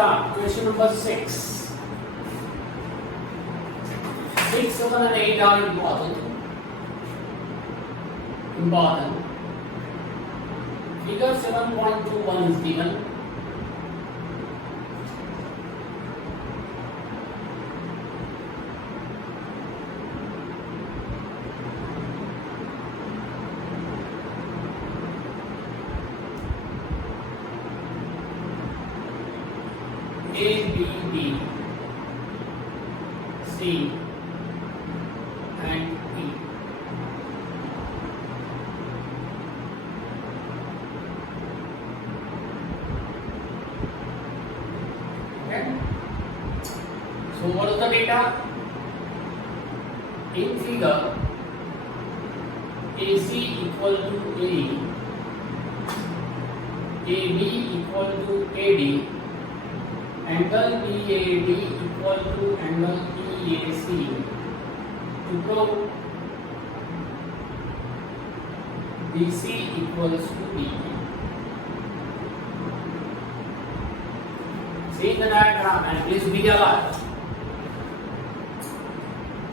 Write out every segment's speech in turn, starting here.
start. Question number 6. 6, 7 and 8 are important. Figure 7.21 is given. A, B, D, C and E. Okay. So what is the data? In figure, AC equal to AE, AB equal to AD, angle BAD equal to angle EAC. To prove BC equals to BE. See the diagram and please be alert.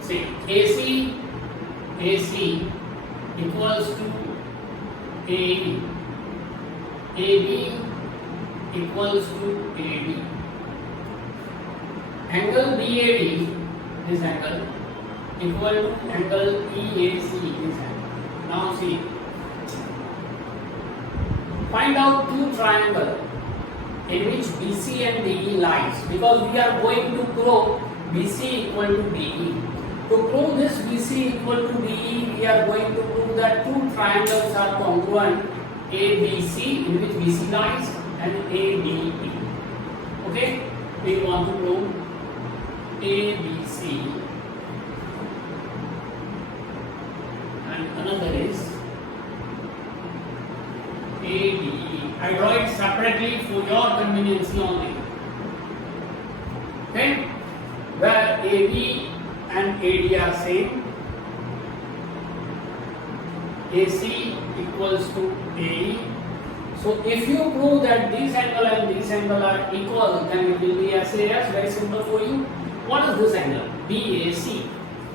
See AC equals to AE, AB equals to AD. Angle BAD, this angle, equal to angle EAC, this angle. Now see, find out two triangles in which BC and DE lies, because we are going to prove BC equal to DE. To prove this BC equal to DE, we are going to prove that two triangles are congruent, ABC, in which BC lies, and ADE. Okay, we want to prove ABC, and another is ADE. I draw it separately for your convenience only. Okay, where AB and AD are same, AC equals to AE. So if you prove that this angle and this angle are equal, then it will be SAS. Very simple for you. What is this angle? BAC.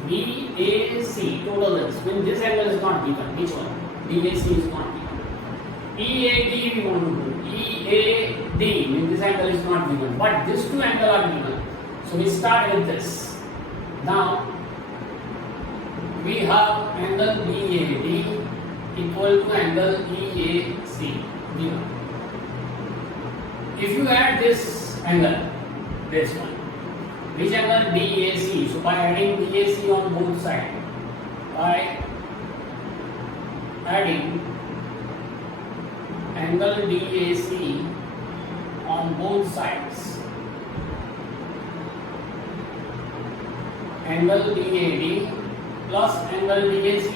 BAC, total length. When this angle is not given, which one? BAC is not given. EAD we want to do. EAD, when this angle is not given. But these two angles are given. So we start with this. Now, we have angle BAD equal to angle EAC given. If you add this angle, this one, which angle? BAC. So by adding BAC on both sides, by adding angle BAC on both sides, angle BAD plus angle BAC,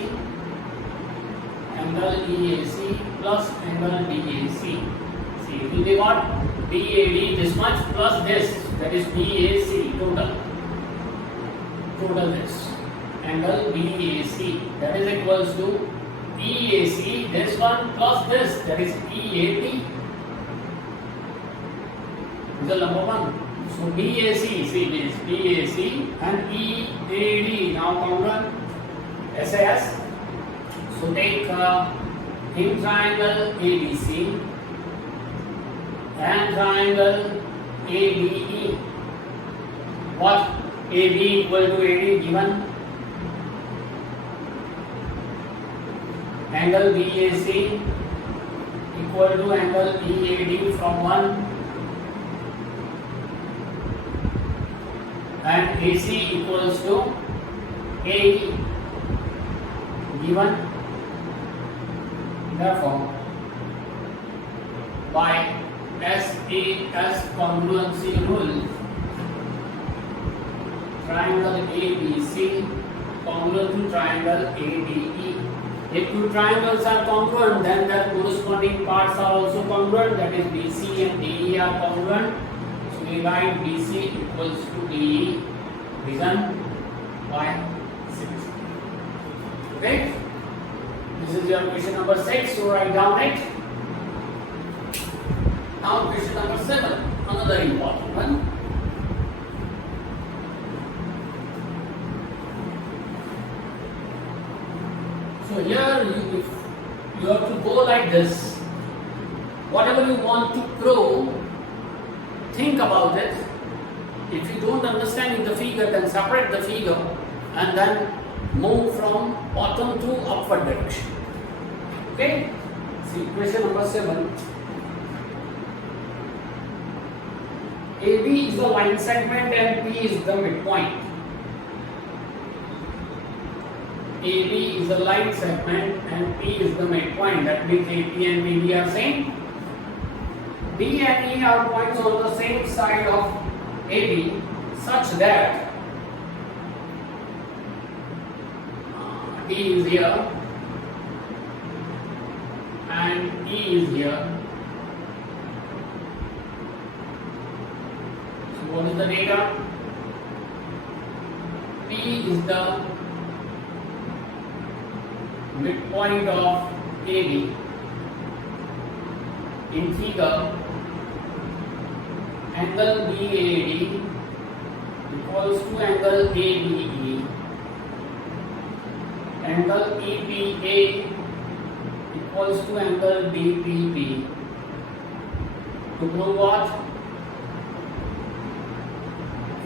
angle EAC plus angle BAC. See, it will be what? BAD this much plus this, that is BAC total. Total this. Angle BAC, that is equals to EAC, this one plus this, that is EAD. This is number one. So BAC, see this, BAC and EAD now congruent. SAS. So take in triangle ABC and triangle ABE. What? AB equal to AD given. Angle BAC equal to angle EAD from 1, and AC equals to AE given. Therefore, by SAS congruency rule, triangle ABC congruent to triangle ADE. If two triangles are congruent, then their corresponding parts are also congruent, that is BC and DE are congruent. So we write BC equals to DE division by 6. Okay? This is your question number 6, so write down it. Now question number 7. another important one. So here if you have to go like this. Whatever you want to prove, think about it. If you don't understand in the figure, then separate the figure and then move from bottom to upward direction. Okay? See question number 7. AB is the line segment and P is the midpoint. AB is the line segment and P is the midpoint. That means AP and BB are same. D and E are points on the same side of AB such that D is here and E is here. So what is the data? P is the midpoint of AB. In figure, angle BAD equals to angle ABE. Angle EPA equals to angle DPP. To prove what?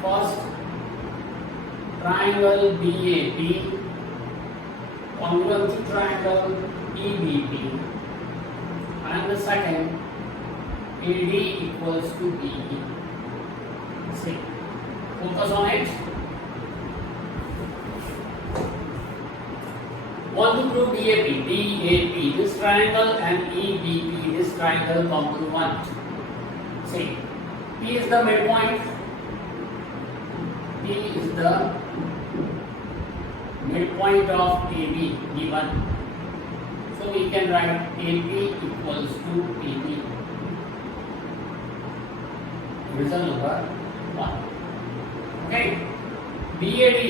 First, triangle BAP congruent to triangle EBP, and the second, AD equals to BE. See, focus on it. Want to prove DAP, this triangle, and EBP, this triangle congruent. See, P is the midpoint. P is the midpoint of AB given. So we can write AP equals to PB. Result number 1. Okay. BAD,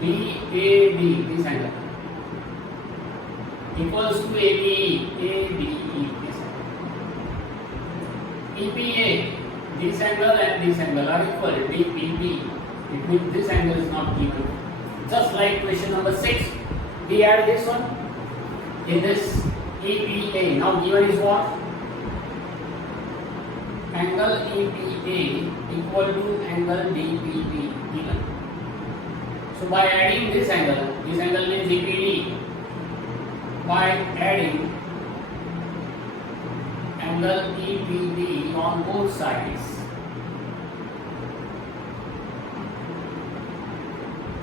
this angle equals to ABE, this angle. EPA, this angle and this angle are equal. DPP, it means this angle is not equal. Just like question number 6, we add this one in this EPA. Now given is what? Angle EPA equal to angle DPP given. So by adding this angle means EPD. By adding angle EPD on both sides,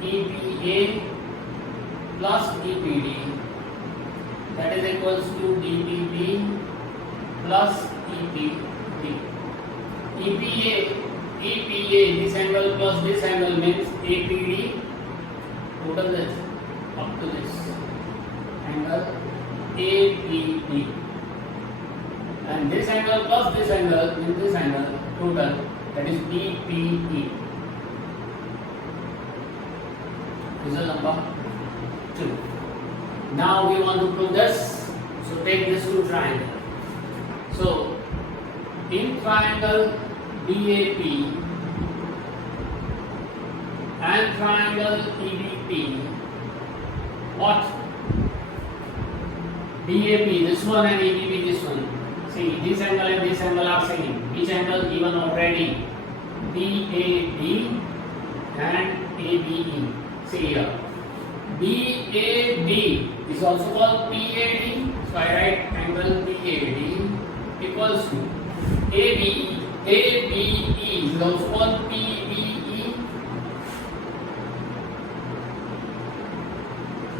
EPA plus EPD, that is equals to DPP plus EPD. EPA, this angle plus this angle means APD, total this up to this angle APD, and this angle plus this angle means this angle total, that is DPE. Result number 2. Now we want to prove this. So take this two triangle. So in triangle BAP and triangle EBP, what? BAP this one and EBP this one. See, this angle and this angle are same. Each angle given already. BAD and ABE. See here, BAD is also called PAD, so I write angle PAD equals to ABE. ABE is also called PBE.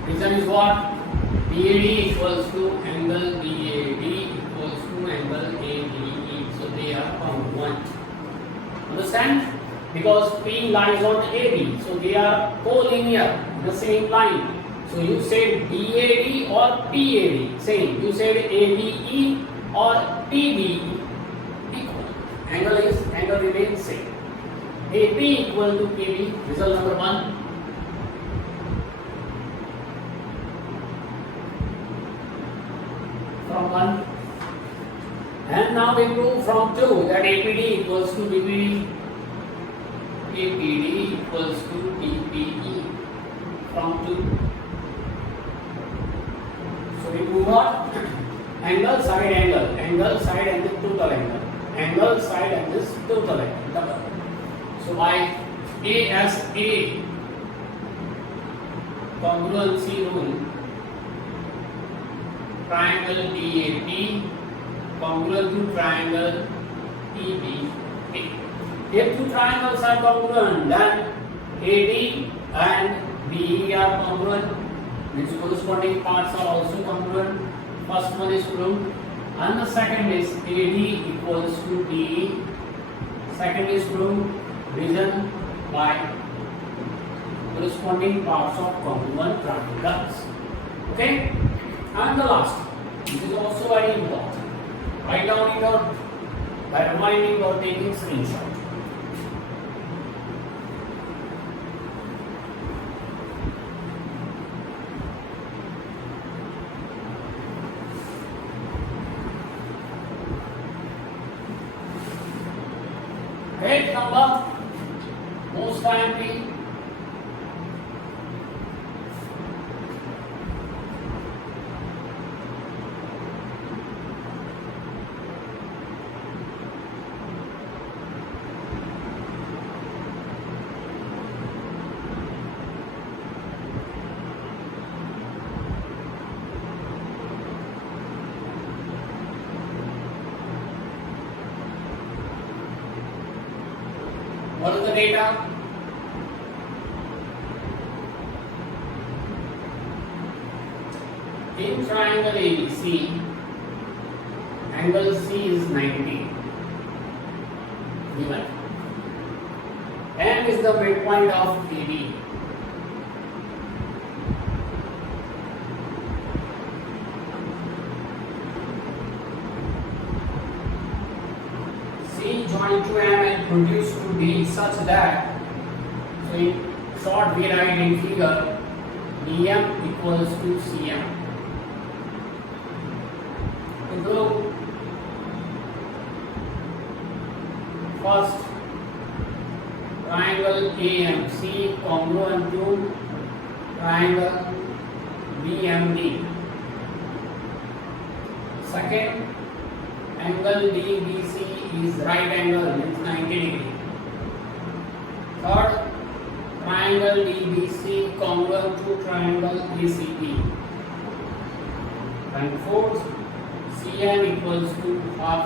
Reason is what? BAD equals to angle BAD equals to angle ABE, so they are congruent. Understand? Because P lies on AB, so they are collinear, the same line. So you said BAD or PAD, same. You said ABE or PBE, equal. Angle remains same. AP equal to PB. Result number 1. From 1, and now we prove from 2 that APD equals to BPD. APD equals to BPE from 2. So we prove what? Angle, side, angle. Angle, side, and the total angle. Angle, side, and this total angle. Double. So by ASA congruency rule, triangle BAP congruent to triangle EBA. If two triangles are congruent, then AD and BE are congruent, which corresponding parts are also congruent. First one is proved, and the second is AD equals to BE. Second is proved, reason by corresponding parts of congruent triangles. Okay, and the last, this is also very important. Write down it out by reminding or taking screenshot. Page number most timely. What is the data? In triangle ABC, angle C is 90. Given. M is the midpoint of AD. C joined to M and produced to D such that, so in short we write in figure, DM equals to CM. So first triangle AMC congruent to triangle BMD. Second, angle DBC is right angle, means 90 degree. Third, triangle DBC congruent to triangle ACP. And fourth, CM equals to half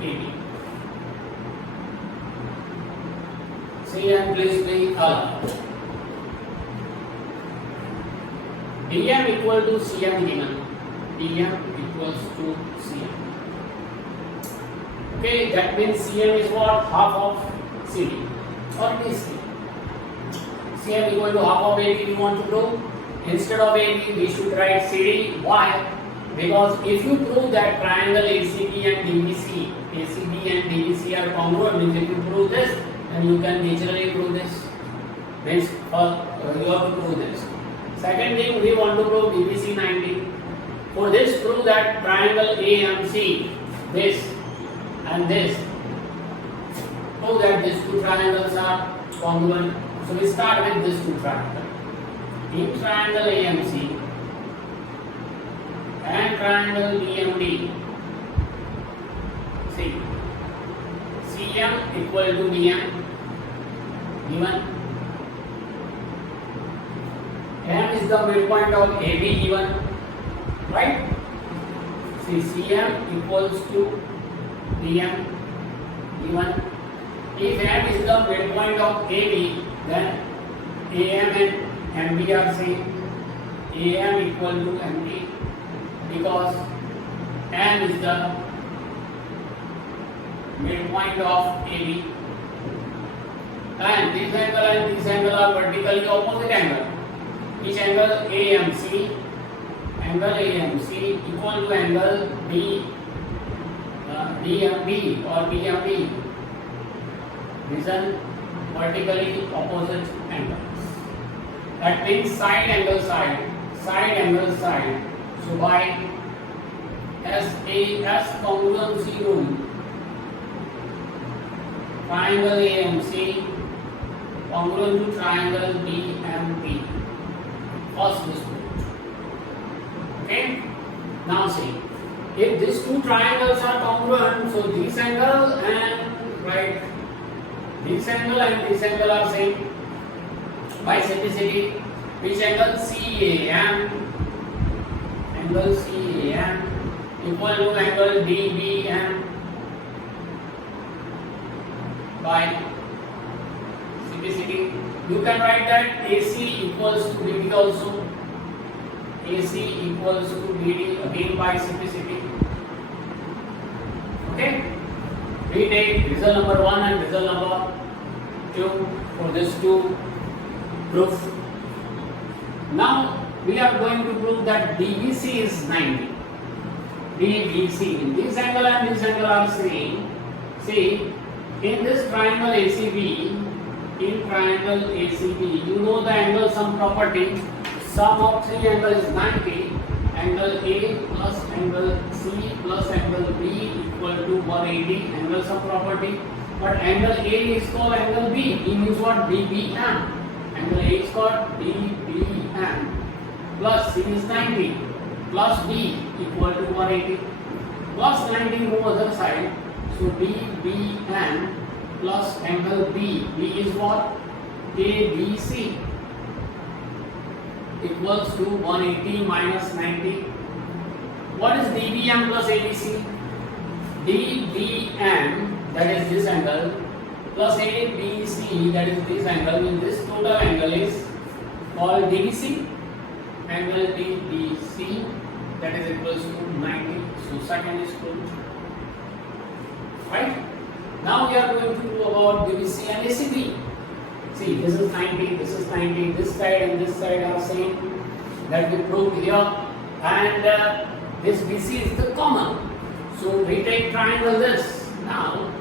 AD. CM please be up. DM equal to CM given. DM equals to CM. Okay, that means CM is what? Half of CD or DC. CM equal to half of AD we want to prove. Instead of AD we should write CD. Why? Because if you prove that triangle ACB and DBC, ACB and DBC are congruent, means if you prove this, then you can naturally prove this. Means you have to prove this. Second thing, we want to prove BBC 90. For this, prove that triangle AMC, this and this, prove that these two triangles are congruent. So we start with this two triangles. In triangle AMC and triangle BMD, see, CM equal to DM, given. M is the midpoint of AB given, right? See, CM equals to DM, given. If M is the midpoint of AB, then AM and MB are same. AM equal to MD, because M is the midpoint of AB, and this angle are vertically opposite angle. Each angle AMC equal to angle DMB or BMB, reason vertically opposite angles. That means side angle side. So by SAS congruency rule. Triangle AMC congruent to triangle BMP. First this proved. Okay. Now see, if these two triangles are congruent, so this angle and right, this angle and this angle are same. By simplicity, which angle CAM, angle CAM equal to angle DBM. By simplicity, you can write that AC equals to BD also. AC equals to BD again by simplicity. Okay? We take result number 1 and result number 2 for this two proof. Now we are going to prove that DBC is 90. DBC, this angle and this angle are same. See, in this triangle ACB, you know the angle sum property. Sum of three angles is 90. Angle A plus angle C plus angle B equal to 180. Angle sum property. But angle A is called angle B. B means what? DBM. Angle A is called DBM. Plus C is 90. Plus B equal to 180. Plus 90 go other side. So DBM plus angle B. B is what? ABC equals to 180 minus 90. What is DBM plus ABC? DBM, that is this angle, plus ABC, that is this angle, means this total angle is called DBC. Angle DBC, that is equals to 90. So second is proved. Right? Now we are going to do about DBC and ACB. See, this is 90, this is 90, this side and this side are same. That we proved here. And this BC is the common. So we take triangle this. Now,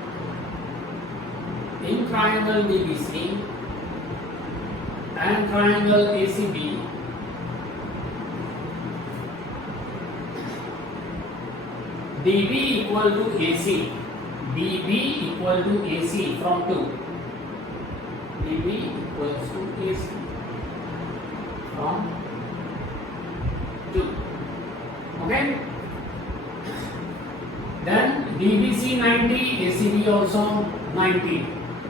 in triangle DBC and triangle ACB, DB equal to AC. DB equal to AC from 2. DB equals to AC from 2. Okay? Then DBC 90, ACB also 90.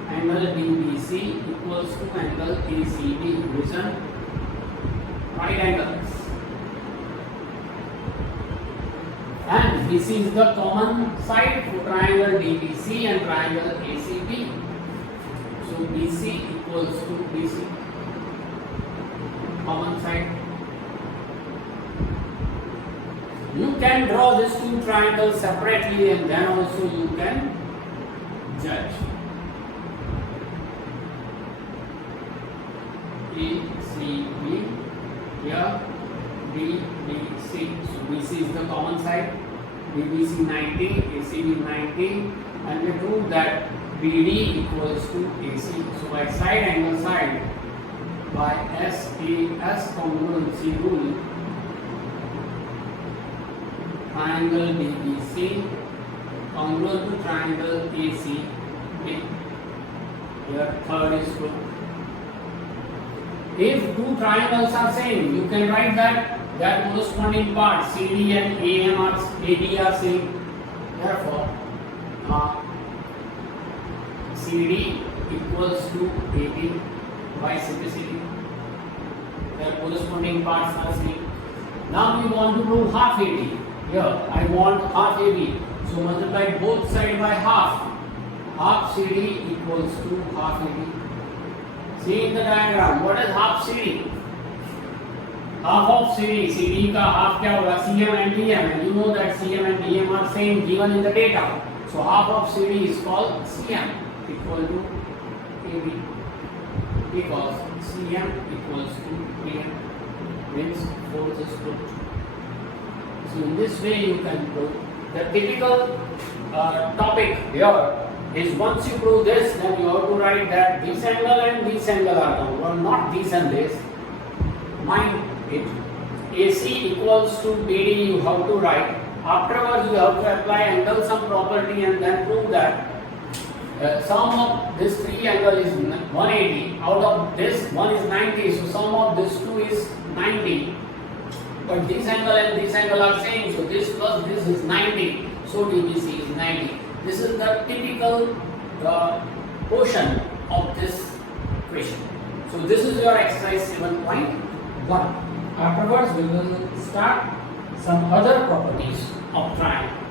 Angle DBC equals to angle ACB, which are right angles. And this is the common side for triangle DBC and triangle ACB. So BC equals to BC, common side. You can draw these two triangles separately and then also you can judge. ACB, here DBC. So BC is the common side. DBC 90, ACB 90, and we prove that BD equals to AC. So by side angle side, by SAS congruency rule, triangle DBC congruent to triangle ACB. Here third is true. If two triangles are same, you can write that their corresponding parts CD and AD are same. Therefore, CD equals to AD by simplicity. Their corresponding parts are same. Now we want to prove half AD. Here I want half AD. So multiply both sides by half. Half CD equals to half AD. See in the diagram, what is half CD? Half of CD. CD का half क्या होगा? CM and DM. And you know that CM and DM are same given in the data. So half of CD is called CM equal to AB because CM equals to DM. Means force is proved. So in this way you can prove. The typical topic here is once you prove this, then you have to write that this angle and this angle are congruent, not this and this. Mind it. AC equals to BD, you have to write Afterwards, you have to apply angle sum property and then prove that sum of this three angle is 180. Out of this, one is 90. So sum of this two is 90. But this angle and this angle are same. So this plus this is 90. So DBC is 90. This is the typical portion of this question. So this is your exercise 7.1. Afterwards, we will start some other properties of triangle.